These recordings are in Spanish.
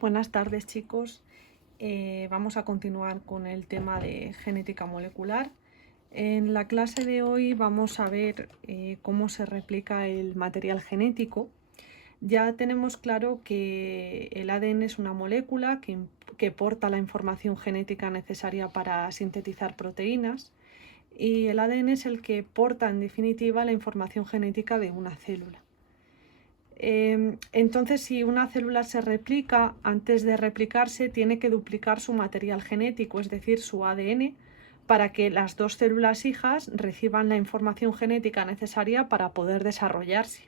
Buenas tardes, chicos. Vamos a continuar con el tema de genética molecular. En la clase de hoy vamos a ver cómo se replica el material genético. Ya tenemos claro que el ADN es una molécula que porta la información genética necesaria para sintetizar proteínas, y el ADN es el que porta en definitiva la información genética de una célula. Entonces, si una célula se replica, antes de replicarse tiene que duplicar su material genético, es decir, su ADN, para que las dos células hijas reciban la información genética necesaria para poder desarrollarse.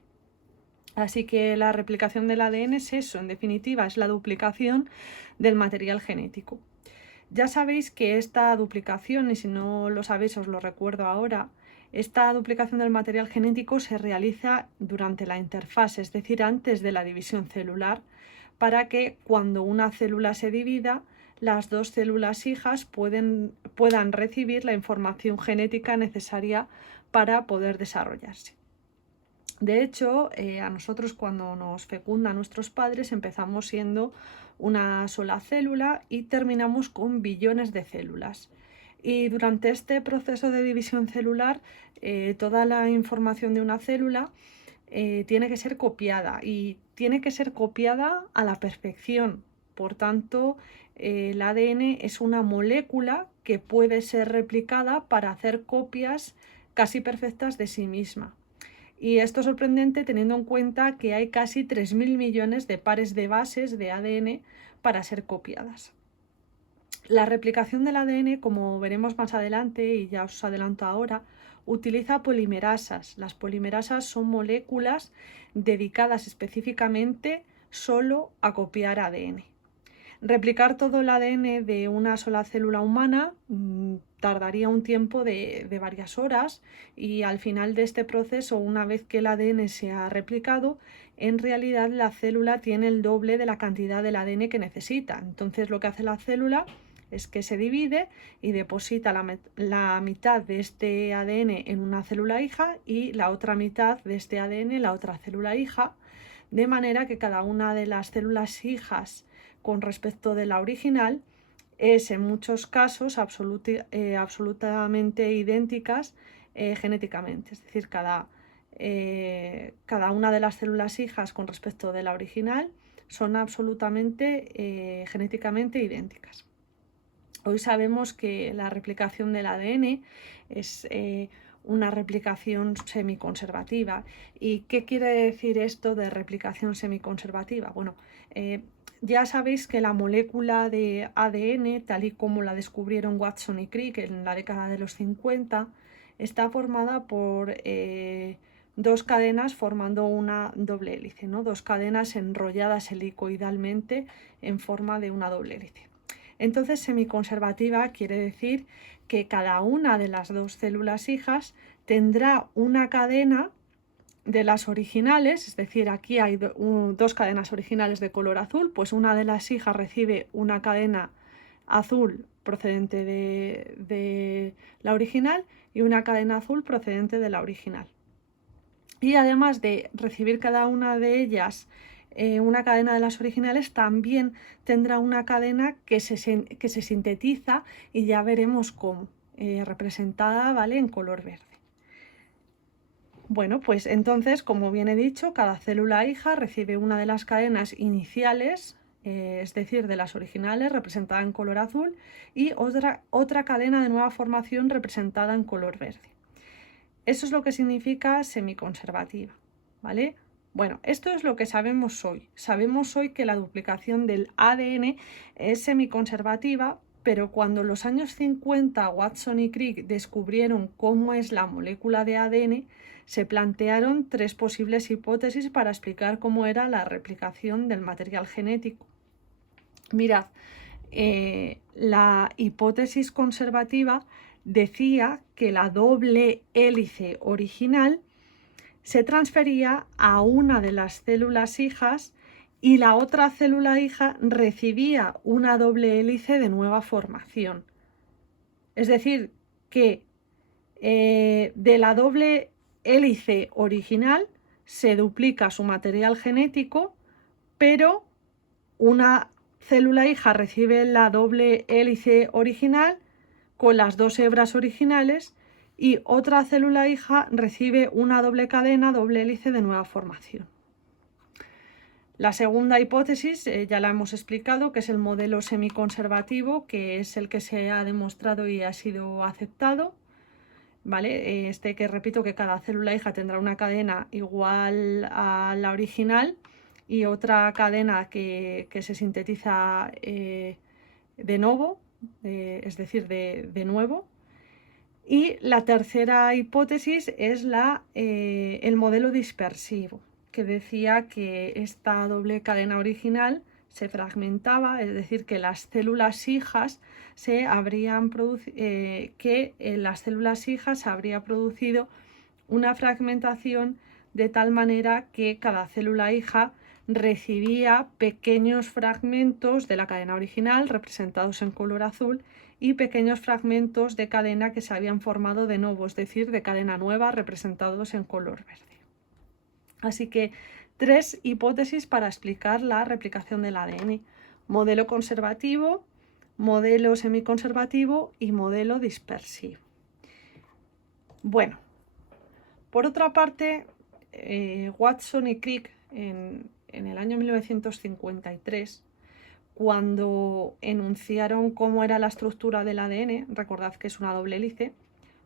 Así que la replicación del ADN es eso, en definitiva, es la duplicación del material genético. Ya sabéis que esta duplicación, y si no lo sabéis os lo recuerdo ahora, esta duplicación del material genético se realiza durante la interfase, es decir, antes de la división celular, para que cuando una célula se divida, las dos células hijas puedan recibir la información genética necesaria para poder desarrollarse. De hecho, a nosotros cuando nos fecundan nuestros padres empezamos siendo una sola célula y terminamos con billones de células. Y durante este proceso de división celular, toda la información de una célula tiene que ser copiada, y tiene que ser copiada a la perfección. Por tanto, el ADN es una molécula que puede ser replicada para hacer copias casi perfectas de sí misma. Y esto es sorprendente teniendo en cuenta que hay casi 3.000 millones de pares de bases de ADN para ser copiadas. La replicación del ADN, como veremos más adelante y ya os adelanto ahora, utiliza polimerasas. Las polimerasas son moléculas dedicadas específicamente solo a copiar ADN. Replicar todo el ADN de una sola célula humana tardaría un tiempo de varias horas, y al final de este proceso, una vez que el ADN se ha replicado, en realidad la célula tiene el doble de la cantidad del ADN que necesita. Entonces lo que hace la célula es que se divide y deposita la mitad de este ADN en una célula hija y la otra mitad de este ADN en la otra célula hija, de manera que cada una de las células hijas con respecto de la original es en muchos casos absolutamente idénticas genéticamente. Es decir, cada una de las células hijas con respecto de la original son absolutamente genéticamente idénticas. Hoy sabemos que la replicación del ADN es una replicación semiconservativa. ¿Y qué quiere decir esto de replicación semiconservativa? Bueno, ya sabéis que la molécula de ADN, tal y como la descubrieron Watson y Crick en la década de los 50, está formada por dos cadenas formando una doble hélice, ¿no? Dos cadenas enrolladas helicoidalmente en forma de una doble hélice. Entonces, semiconservativa quiere decir que cada una de las dos células hijas tendrá una cadena de las originales, es decir, aquí hay dos cadenas originales de color azul, pues una de las hijas recibe una cadena azul procedente de la original y una cadena azul procedente de la original. Y además de recibir cada una de ellas una cadena de las originales, también tendrá una cadena que se sintetiza, y ya veremos cómo, representada, ¿vale?, en color verde. Bueno, pues entonces, como bien he dicho, cada célula hija recibe una de las cadenas iniciales, es decir, de las originales, representada en color azul, y otra cadena de nueva formación representada en color verde. Eso es lo que significa semiconservativa, ¿vale? Bueno, esto es lo que sabemos hoy. Sabemos hoy que la duplicación del ADN es semiconservativa, pero cuando en los años 50 Watson y Crick descubrieron cómo es la molécula de ADN, se plantearon tres posibles hipótesis para explicar cómo era la replicación del material genético. Mirad, la hipótesis conservativa decía que la doble hélice original se transfería a una de las células hijas y la otra célula hija recibía una doble hélice de nueva formación. Es decir, que de la doble hélice original se duplica su material genético, pero una célula hija recibe la doble hélice original con las dos hebras originales y otra célula hija recibe una doble cadena, doble hélice de nueva formación. La segunda hipótesis ya la hemos explicado, que es el modelo semiconservativo, que es el que se ha demostrado y ha sido aceptado. ¿Vale? Que repito que cada célula hija tendrá una cadena igual a la original y otra cadena que se sintetiza de novo, es decir, de nuevo. Y la tercera hipótesis es el modelo dispersivo, que decía que esta doble cadena original se fragmentaba, es decir, que las células hijas en las células hijas se habría producido una fragmentación de tal manera que cada célula hija recibía pequeños fragmentos de la cadena original representados en color azul y pequeños fragmentos de cadena que se habían formado de nuevo, es decir, de cadena nueva representados en color verde. Así que 3 hipótesis para explicar la replicación del ADN: modelo conservativo, modelo semiconservativo y modelo dispersivo. Bueno, por otra parte, Watson y Crick en el año 1953, cuando enunciaron cómo era la estructura del ADN, recordad que es una doble hélice,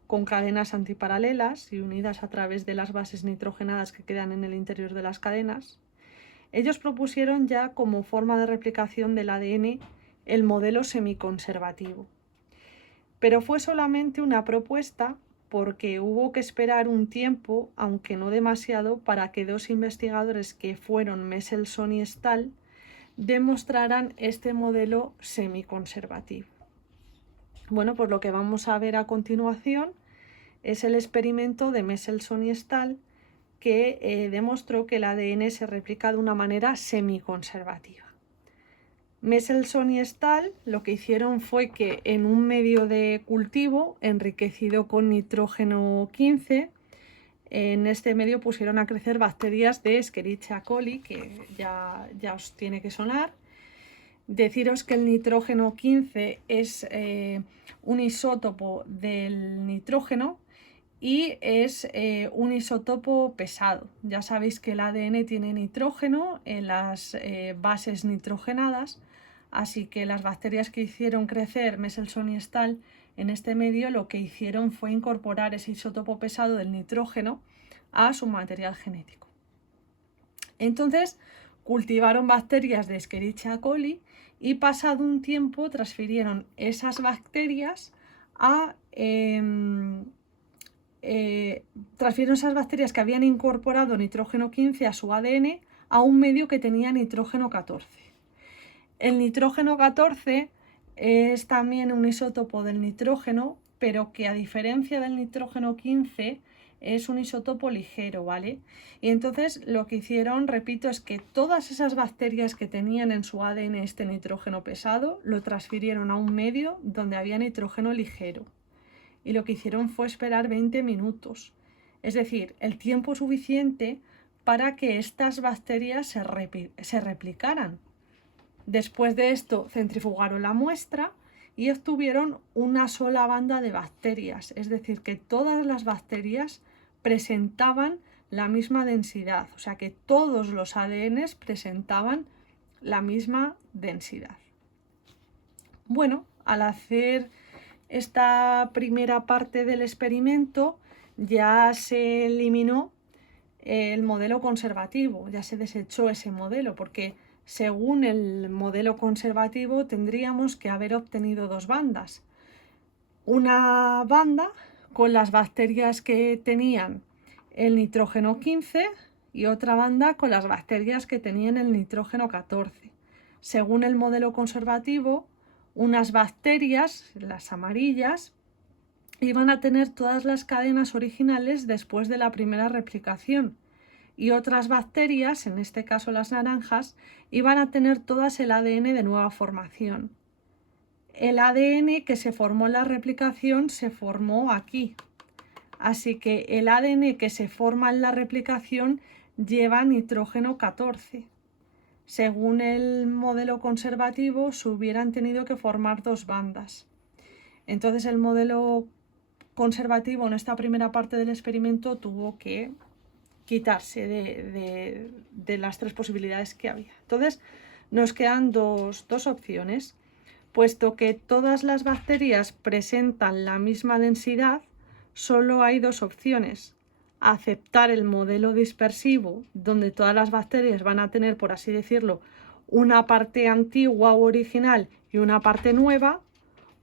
con cadenas antiparalelas y unidas a través de las bases nitrogenadas que quedan en el interior de las cadenas, ellos propusieron ya como forma de replicación del ADN el modelo semiconservativo. Pero fue solamente una propuesta porque hubo que esperar un tiempo, aunque no demasiado, para que 2 investigadores que fueron Mendelssohn y Stahl demostraran este modelo semiconservativo. Bueno, pues lo que vamos a ver a continuación es el experimento de Mendelssohn y Stahl, que demostró que el ADN se replica de una manera semiconservativa. Mendelssohn y Stahl lo que hicieron fue que en un medio de cultivo enriquecido con nitrógeno 15, en este medio pusieron a crecer bacterias de Escherichia coli, que ya os tiene que sonar. Deciros que el nitrógeno 15 es un isótopo del nitrógeno y es un isótopo pesado. Ya sabéis que el ADN tiene nitrógeno en las bases nitrogenadas, así que las bacterias que hicieron crecer Mendelssohn y Stahl en este medio lo que hicieron fue incorporar ese isótopo pesado del nitrógeno a su material genético. Entonces cultivaron bacterias de Escherichia coli y pasado un tiempo transfirieron esas bacterias que habían incorporado nitrógeno 15 a su ADN a un medio que tenía nitrógeno 14. El nitrógeno 14 es también un isótopo del nitrógeno, pero que a diferencia del nitrógeno 15 es un isótopo ligero, ¿vale? Y entonces lo que hicieron, repito, es que todas esas bacterias que tenían en su ADN este nitrógeno pesado lo transfirieron a un medio donde había nitrógeno ligero. Y lo que hicieron fue esperar 20 minutos, es decir, el tiempo suficiente para que estas bacterias se replicaran. Después de esto centrifugaron la muestra y obtuvieron una sola banda de bacterias, es decir, que todas las bacterias presentaban la misma densidad, o sea que todos los ADNs presentaban la misma densidad. Bueno, al hacer esta primera parte del experimento ya se eliminó el modelo conservativo, ya se desechó ese modelo, porque según el modelo conservativo tendríamos que haber obtenido 2 bandas. Una banda con las bacterias que tenían el nitrógeno 15 y otra banda con las bacterias que tenían el nitrógeno 14. Según el modelo conservativo, unas bacterias, las amarillas, iban a tener todas las cadenas originales después de la primera replicación y otras bacterias, en este caso las naranjas, iban a tener todas el ADN de nueva formación. El ADN que se formó en la replicación se formó aquí, así que el ADN que se forma en la replicación lleva nitrógeno 14. según el modelo conservativo, se hubieran tenido que formar dos bandas. Entonces el modelo conservativo en esta primera parte del experimento tuvo que quitarse de las tres posibilidades que había. Entonces nos quedan dos opciones. Puesto que todas las bacterias presentan la misma densidad, solo hay dos opciones: aceptar el modelo dispersivo, donde todas las bacterias van a tener, por así decirlo, una parte antigua o original y una parte nueva,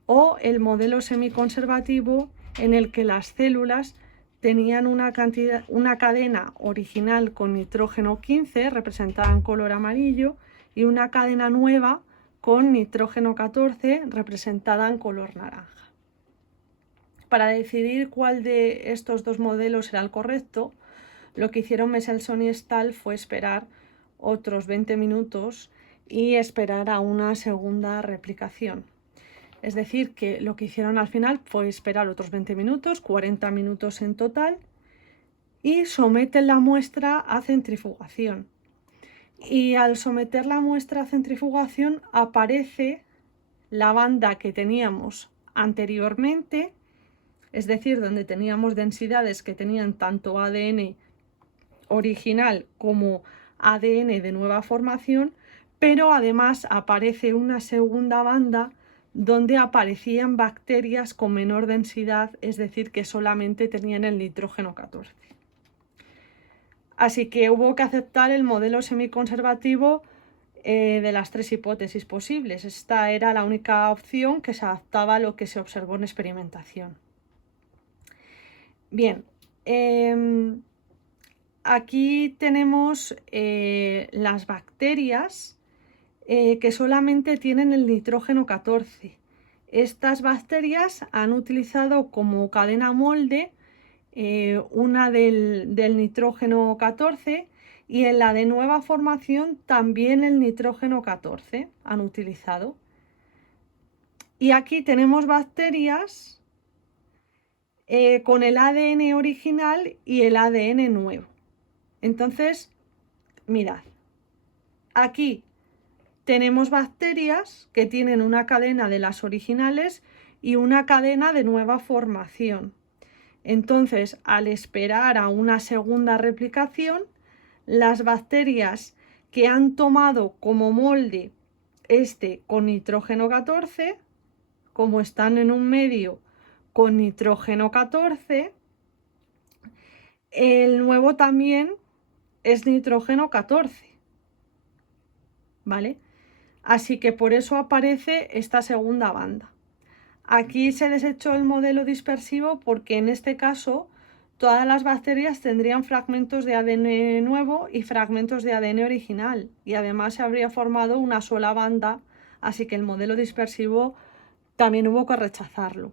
o el modelo semiconservativo, en el que las células tenían una cadena original con nitrógeno 15, representada en color amarillo, y una cadena nueva con nitrógeno 14, representada en color naranja. Para decidir cuál de estos dos modelos era el correcto, lo que hicieron Michelson y Stahl fue esperar otros 20 minutos y esperar a una segunda replicación. Es decir, que lo que hicieron al final fue esperar otros 20 minutos, 40 minutos en total, y someten la muestra a centrifugación. Y al someter la muestra a centrifugación aparece la banda que teníamos anteriormente, es decir, donde teníamos densidades que tenían tanto ADN original como ADN de nueva formación, pero además aparece una segunda banda donde aparecían bacterias con menor densidad, es decir, que solamente tenían el nitrógeno 14. Así que hubo que aceptar el modelo semiconservativo de las tres hipótesis posibles. Esta era la única opción que se adaptaba a lo que se observó en experimentación. Bien, aquí tenemos las bacterias que solamente tienen el nitrógeno 14. Estas bacterias han utilizado como cadena molde una del nitrógeno 14, y en la de nueva formación también el nitrógeno 14 han utilizado. Y aquí tenemos bacterias con el ADN original y el ADN nuevo. Entonces, mirad, aquí tenemos bacterias que tienen una cadena de las originales y una cadena de nueva formación. Entonces, al esperar a una segunda replicación, las bacterias que han tomado como molde este con nitrógeno 14, como están en un medio con nitrógeno 14, el nuevo también es nitrógeno 14, ¿vale? Así que por eso aparece esta segunda banda. Aquí se desechó el modelo dispersivo porque en este caso todas las bacterias tendrían fragmentos de ADN nuevo y fragmentos de ADN original, y además se habría formado una sola banda, así que el modelo dispersivo también hubo que rechazarlo.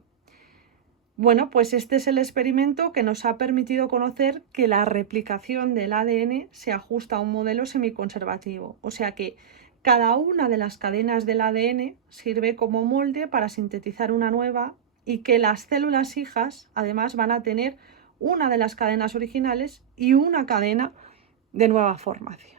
Bueno, pues este es el experimento que nos ha permitido conocer que la replicación del ADN se ajusta a un modelo semiconservativo, o sea que cada una de las cadenas del ADN sirve como molde para sintetizar una nueva, y que las células hijas además van a tener una de las cadenas originales y una cadena de nueva formación.